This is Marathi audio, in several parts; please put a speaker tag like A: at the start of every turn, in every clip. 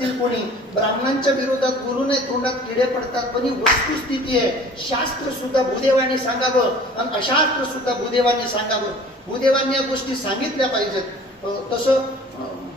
A: असतील कोणी ब्राह्मणांच्या विरोधात बोलू नये तोंडात किडे पडतात पण ही वस्तुस्थिती आहे. शास्त्र सुद्धा भूदेवाने सांगावं आणि अशास्त्र सुद्धा भूदेवाने सांगावं. भूदेवांनी या गोष्टी सांगितल्या पाहिजेत. तसं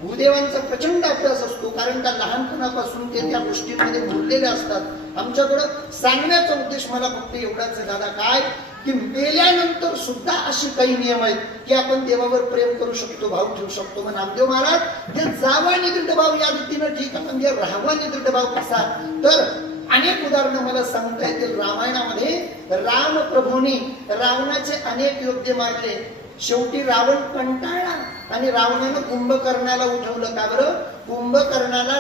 A: भूदेवांचा प्रचंड अभ्यास असतो कारण त्या लहानपणापासून ते त्या गोष्टींमध्ये मुरलेले असतात. आमच्याकडं सांगण्याचा उद्देश मला फक्त एवढाच आहे दादा. काय? की मेल्यानंतर सुद्धा असे काही नियम आहेत की आपण देवावर प्रेम करू शकतो भाव ठेवू शकतो. मग नामदेव महाराज ते जावा निदृढ भाव या रीतीनं ठीक आहे म्हणजे राहावा निदृढ भाव कसा? तर अनेक उदाहरणं मला सांगता येतील रामायणामध्ये. राम प्रभूंनी रावणाचे अनेक योग्य मारले. शेवटी रावण कंटाळला आणि रावणानं कुंभकर्णाला उठवलं. का बरं? कुंभकर्णाला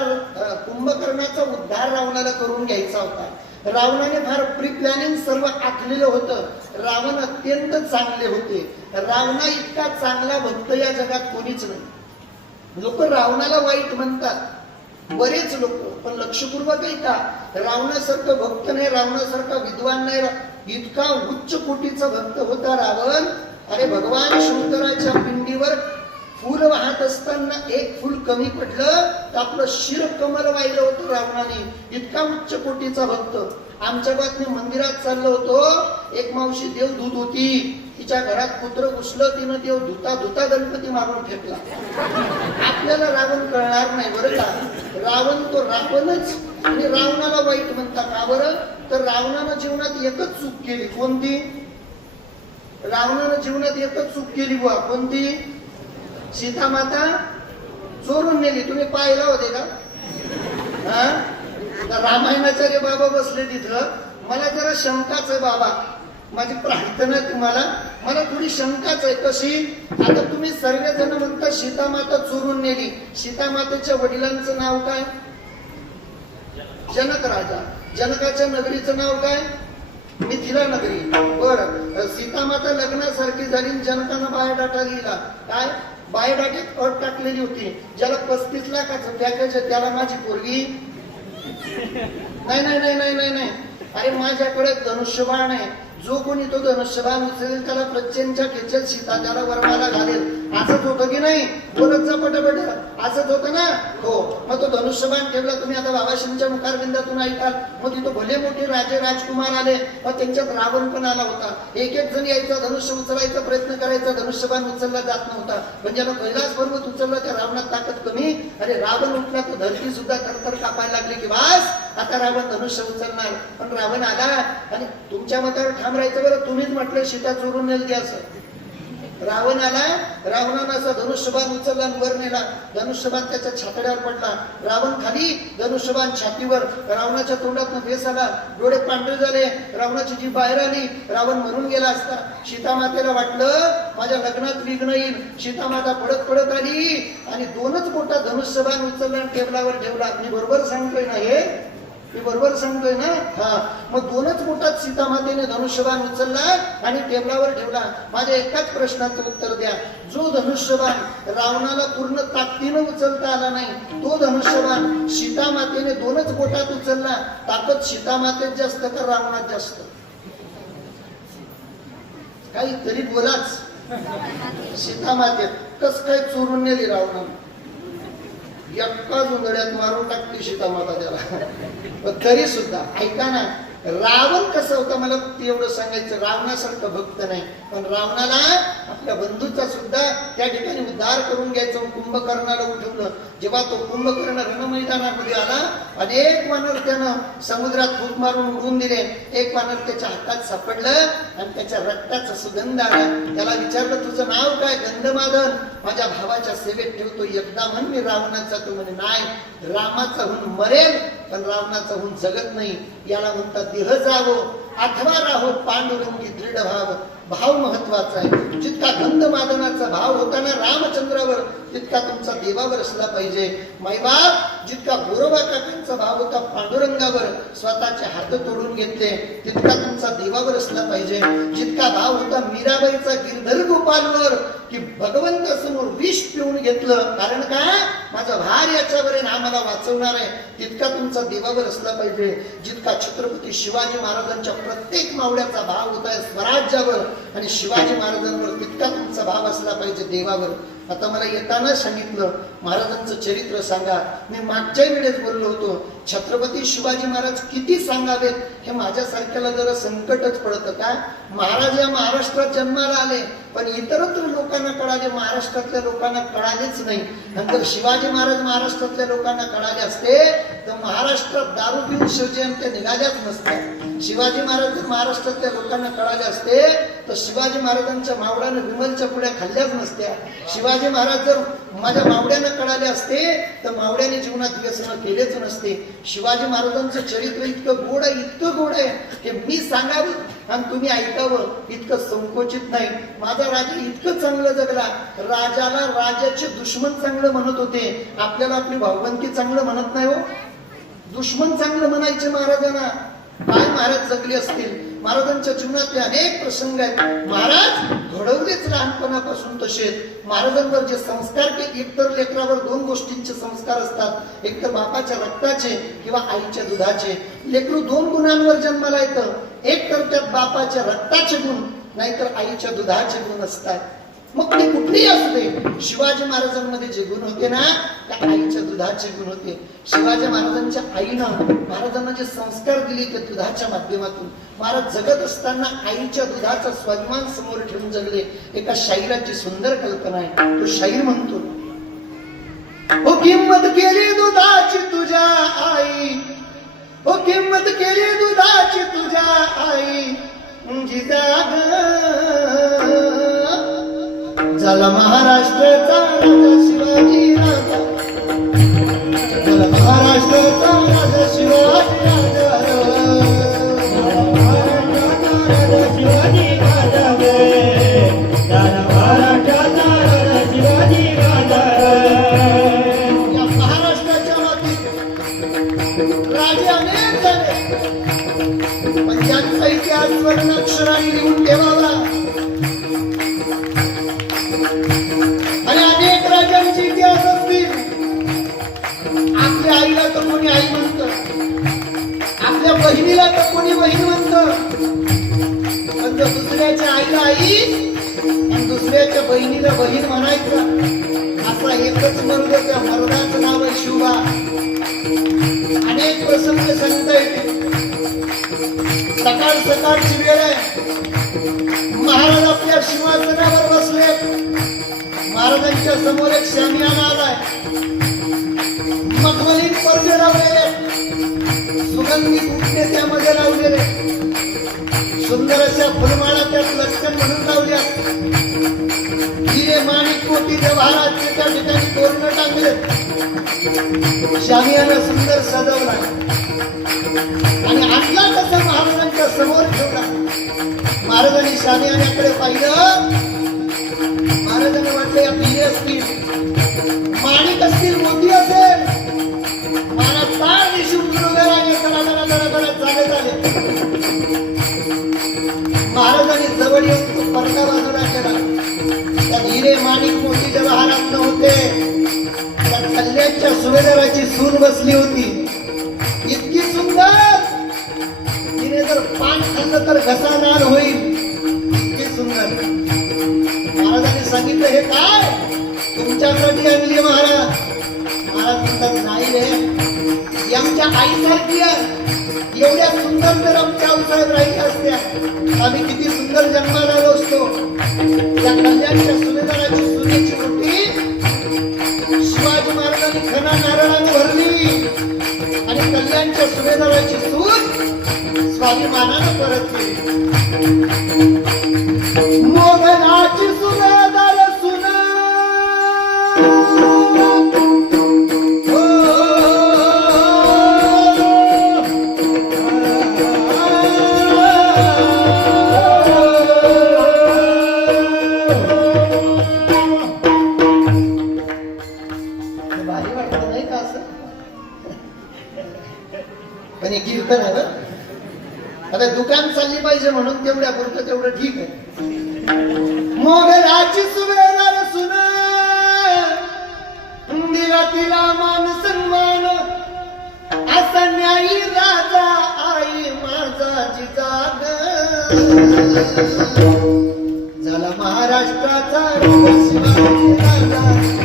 A: कुंभकर्णाचा उद्धार रावणाला करून घ्यायचा होता. रावणाने फार प्री प्लॅनिंग सर्व आखलेलं होतं. रावण अत्यंत चांगले होते. रावणा इतका चांगला भक्त या जगात कोणीच नाही. लोक रावणाला वाईट म्हणतात. बरेच लोक पण लक्षपूर्वक ऐका रावणासारखं भक्त नाही रावणासारखा विद्वान नाही. इतका उच्च कोटीचा भक्त होता रावण. अरे भगवान शंकराच्या पिंडीवर फुल वाहत असताना एक फुल कमी पडलं तर आपलं शिर कमल वाहिलं होतं रावणाने. इतका उच्च कोटीचा भक्त. आमच्या बातमी मंदिरात चाललो होतो. एक मावशी देव दूध होती. तिच्या घरात कुत्र घुसलं तिनं देव धुता धुता गणपती मारून फेकला. आपल्याला रावण कळणार नाही बरं का? रावण तो रावणच. आणि रावणाला वाईट म्हणता का बरं? तर रावणानं जीवनात एकच चूक केली. कोणती? रावणानं जीवनात एकच चूक केली बुवा. कोणती? सीता माता चोरून नेली. तुम्ही पाहिला होते का? हा? रामायणाचार्य बाबा बसले तिथं. मला जरा शंकाच आहे बाबा. माझी प्रार्थना तुम्हाला. मला थोडी शंकाच आहे. कशी? आता तुम्ही सर्वजण म्हणता सीता माता चोरून नेली. सीता मातेच्या वडिलांचं नाव काय? जनक राजा. जनकाच्या नगरीचं नाव काय? मिथिला नगरी. बर. सीतामाता लग्नासारखी झाली आणि जनकानं बायोडाटा लिहिला. काय? बायोडाटेत अट टाकलेली होती. ज्याला पस्तीस लाखाचं पॅकेज आहे त्याला माझी पोरगी. नाही नाही नाही नाही नाही नाही. अरे माझ्याकडे धनुष्यबाण आहे. जो कोणी तो धनुष्यबाण उचलेल त्याला प्रत्येकच्या खेचेल सीता त्याला वर्माला घालेल. असंच होतं की नाही? बोलत जा पटापट. असंच होतं ना? हो. मग तो धनुष्यबाण ठेवला. तुम्ही आता बाबाश्रींच्या मुखारविंदातून ऐकाल. मग तिथं भले मोठे राजे राजकुमार आले मग त्यांच्यात रावण पण आला होता. एक एक जण यायचा धनुष्य उचलायचा प्रयत्न करायचा. धनुष्यबाण उचलला जात नव्हता. म्हणजे पण ज्याला कैलास पर्वत उचलला त्या रावणात ताकद कमी? अरे रावण उठला तो धरती सुद्धा थरथर कापायला लागली की वास आता रावण धनुष्य उचलणार. पण रावण आला आणि तुमच्या मतावर ठाम राहायचं बरं तुम्हीच म्हटलं सीता चोरून नेल की असं. रावण आला रावणानं असा धनुष्यबाण उचलला वर नेला. धनुष्यबाण त्याच्या छातड्यावर पडला. रावण खाली धनुष्यबाण छातीवर. रावणाच्या तोंडात भेस आला. डोळे पांढरे झाले. रावणाची जी बाहेर आली रावण मरून गेला असता. सीता मातेला वाटलं माझ्या लग्नात विघ्न येईल. सीता माता पडत पडत आली आणि दोनच मोठा धनुष्यबाण उचलला टेबलावर ठेवला. मी बरोबर सांगतोय ना हे? मी बरोबर सांगतोय ना? हा. मग दोनच मुठात सीता मातेने धनुष्यबाण उचलला आणि टेबलावर ठेवला. माझ्या एकाच प्रश्नाचं उत्तर द्या. जो धनुष्यबाण रावणाला पूर्ण ताकदीनं उचलता आला नाही तो धनुष्यबाण सीता मातेने दोनच बोटात उचलला. ताकद सीता मातेत जास्त तर रावणात जास्त? काही तरी बोलाच. सीता मातेत कस काय चोरून नेली रावणाने? एका जुंदड्यात मारून टाकली सीता माता त्याला. तरी सुद्धा ऐका ना रावण कसं होतं मला एवढं सांगायचं. रावणासारखं भक्त नाही. पण रावणाला आपल्या बंधूचा सुद्धा त्या ठिकाणी उद्धार करून घ्यायचं कुंभकर्णाला उठवलं. जेव्हा तो कुंभकर्ण रणमैदानामध्ये आला अनेक वानर त्यानं समुद्रात फूक मारून उडून दिले. एक वानर त्याच्या हातात सापडलं आणि त्याच्या रक्ताचा सुगंध आला. त्याला विचारलं तुझं नाव काय? गंधमादन. माझ्या भावाच्या सेवेत ठेवतो. एकदा म्हण मी रावणाचा. तू म्हणे नाही. रामाचा म्हणून मरेल. पण रावणाचा होऊन जगत नाही. याला म्हणतात देह जावो. अथवा राहो पांडुरंगी दृढ भाव. भाव महत्त्वाचा आहे. जितका गंधमादनाचा भाव होताना रामचंद्रावर तितका तुमचा देवावर असला पाहिजे. माईबाप जितका तुमचा भाव होता पांडुरंगावर स्वतःचे हात तोडून घेतले. तितका तुमचा देवावर असला पाहिजे. जितका भाव होता मीराबाईचा गिरधर गोपालवर की भगवंतासमोर विष पिऊन घेतलं. कारण काय माझा भार याच्यावर आहे ना मला वाचवणार आहे. तितका तुमचा देवावर असला पाहिजे. जितका छत्रपती शिवाजी महाराजांच्या प्रत्येक मावळ्याचा भाव होता स्वराज्यावर आणि शिवाजी महाराजांवर तितका तुमचा भाव असला पाहिजे देवावर. आता मला येताना सांगितलं महाराजांचं चरित्र सांगा. मी मागच्याही वेळेस बोललो होतो छत्रपती शिवाजी महाराज किती सांगावेत? हे माझ्यासारख्याला जरा संकटच पडतं काय महाराज या महाराष्ट्रात जन्माला आले पण इतरत्र लोकांना कळाले महाराष्ट्रातल्या लोकांना कळालेच नाही. नंतर शिवाजी महाराज महाराष्ट्रातल्या लोकांना कळाले असते तर महाराष्ट्रात दारू पिऊन शिवजयंत्या निघाल्याच नसत्या शिवाजी महाराज जर महाराष्ट्रातल्या लोकांना कळाले असते तर शिवाजी महाराजांच्या मावड्यानं विमलच्या पुढ्या खाल्ल्याच नसत्या. शिवाजी महाराज जर माझ्या मावड्यांना कळाले असते तर मावड्याने जीवनात व्यसन केलेच नसते. शिवाजी महाराजांचं चरित्र इतकं गोड आहे इतकं गोड आहे की मी सांगावं आणि तुम्ही ऐकावं इतकं संकोचित नाही. माझा राजा इतकं चांगलं जगला. राजाला राजाचे दुश्मन चांगलं म्हणत होते. आपल्याला आपली भावबंदी चांगलं म्हणत नाही हो. दुश्मन चांगलं म्हणायचे महाराजांना. काय महाराज जगले असतील? महाराजांच्या जीवनातले अनेक प्रसंग आहेत. महाराज घडवलेच लहानपणापासून तसेच महाराजांवर जे संस्कार के एकतर लेकरावर दोन गोष्टींचे संस्कार असतात. एक तर बापाच्या रक्ताचे किंवा आईच्या दुधाचे. लेकरू दोन गुणांवर जन्माला येतं. एक तर त्यात बापाच्या रक्ताचे गुण नाहीतर आईच्या दुधाचे गुण असतात. मग ते कुठलेही असू दे. शिवाजी महाराजांमध्ये जे गुण होते ना त्या आईच्या दुधाचे गुण होते. शिवाजी महाराजांच्या आईनं महाराजांना जे संस्कार दिले ते दुधाच्या माध्यमातून महाराज जगत असताना आईच्या दुधाचा स्वाभिमान समोर ठेवून जगले. एका शाहिराची सुंदर कल्पना आहे तो शाहीर म्हणतो हो किंमत केली दुधाची तुझ्या आई. हो किंमत केली दुधाची तुझ्या आई. जिजाग झाला महाराष्ट्राचा राजा शिवाजी राजा. झाला महाराष्ट्राचा दुसऱ्याच्या बहिणीला बहीण म्हणायचं. असा एकच वर्ग त्या मर्दाचं नाव आहे शिवा अनेक प्रसंग सांगता येते. सकाळ सकाळची वेळ आहे. महाराज आपल्या शिवासनावर बसले. महाराजांच्या समोर एक शामियाना आलाय. मखमली पडदे लावलेले. सुगंधी कुठले त्यामध्ये लावलेले. सुंदर अशा फुलमाळा त्यात लटकन म्हणून माणिक व्यवहाराचे त्या ठिकाणी तोरण टाकले. शामियाला सुंदर सजवला. आणि आणला तसा महाराजांच्या समोर ठेवला. महाराजांनी शामियानाकडे पाहिलं. महाराजांना वाटलं या पिढी असतील सुभेदाराची सून बसली होती. इतकी सुंदर! तिने जर पान खाल्लं तर घसानार होईल. इतकी सुंदर. महाराजांनी सांगितलं हे काय? तुमच्यासाठी आणली महाराज. महाराज म्हणतात नाही रे. आमच्या आईसारखी आहे. एवढ्या सुंदर जर आमच्या आऊसाहेब राहिल्या असत्या. आम्ही किती सुंदर जन्माला आलो असतो या कल्याणच्या सुभेदाराची कल्याणच्या सुभेदाराची स्वाभिमानानं परत केली. पैसे म्हणून तेवढ्या पुरतं तेवढं ठीक आहे. मोगलाची सुवेदार सुन दिला तिला मान सन्मान असा न्यायी राजा आई माझा जिजाग झाला महाराष्ट्राचा राजा महाराष्ट्राचा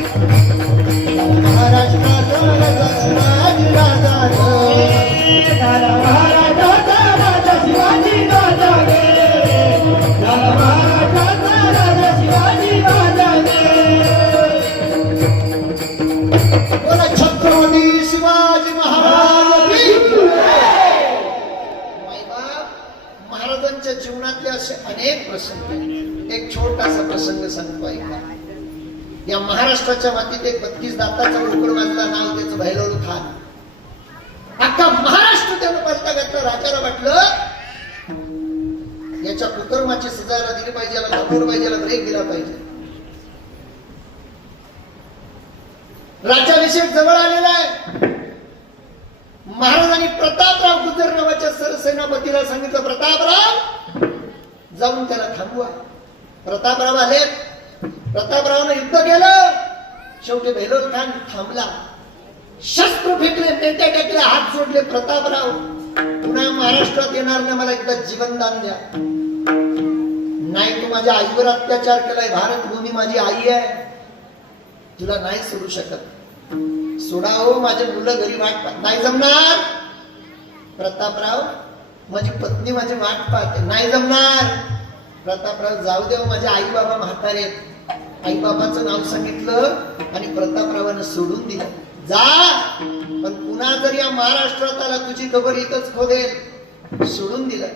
A: प्रसंग. एक छोटासा प्रसंग सांगतो ऐका. या महाराष्ट्राच्या मातीत एक बत्तीस दाताचा उकड वाजला नाव त्याचं भैरव खान अख्खा महाराष्ट्र त्यानं पलटा घातला राजाला वाटलं याच्या कुकर्माची सजायला दिली पाहिजे याला कपूर पाहिजे याला ब्रेक दिला पाहिजे. राज्याभिषेक जवळ आलेला आहे. महाराजांनी प्रतापराव गुजर नावाच्या सरसेनापतीला सांगितलं प्रतापराव जाऊन त्याला थांबवा. प्रतापराव आले प्रतापरावनं युद्ध केलं. शेवटी भैरव खान थांबला. शस्त्र फेकले पेट्या टेकले हात सोडले प्रतापराव पुन्हा महाराष्ट्रात येणार नाही मला एकदा जीवनदान द्या. नाही तू माझ्या आईवर अत्याचार केलाय. भारत भूमी माझी आई आहे. तुला नाही सोडू शकत. सोडा हो माझे मुलं घरी वाट नाही जमणार. प्रतापराव माझी पत्नी माझी वाट पाहते. नाही जमणार. प्रतापराव जाऊ देव हो, माझे आई बाबा म्हातारे आई बाबाचं नाव सांगितलं आणि प्रतापरावानं सोडून दिलं. जा. पण पुन्हा जर या महाराष्ट्रात आला तुझी खबर इथंच खोदेल. सोडून दिलं.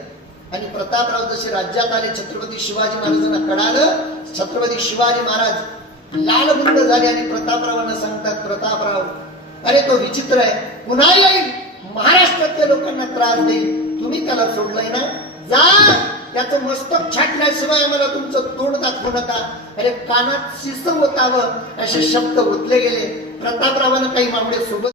A: आणि प्रतापराव जसे राज्यात आले छत्रपती शिवाजी महाराजांना कळालं छत्रपती शिवाजी महाराज लालबुंद झाले आणि प्रतापरावांना सांगतात प्रतापराव अरे तो विचित्र आहे. पुन्हा येईल. महाराष्ट्रातल्या लोकांना त्रास देईल. तुम्ही त्याला सोडलंय ना? जा! त्याचं मस्तक छाटल्याशिवाय आम्हाला तुमचं तोंड दाखवू नका. अरे कानात शिस होतावं असे शब्द ओतले गेले. प्रतापरावानं काही मामडे सोबत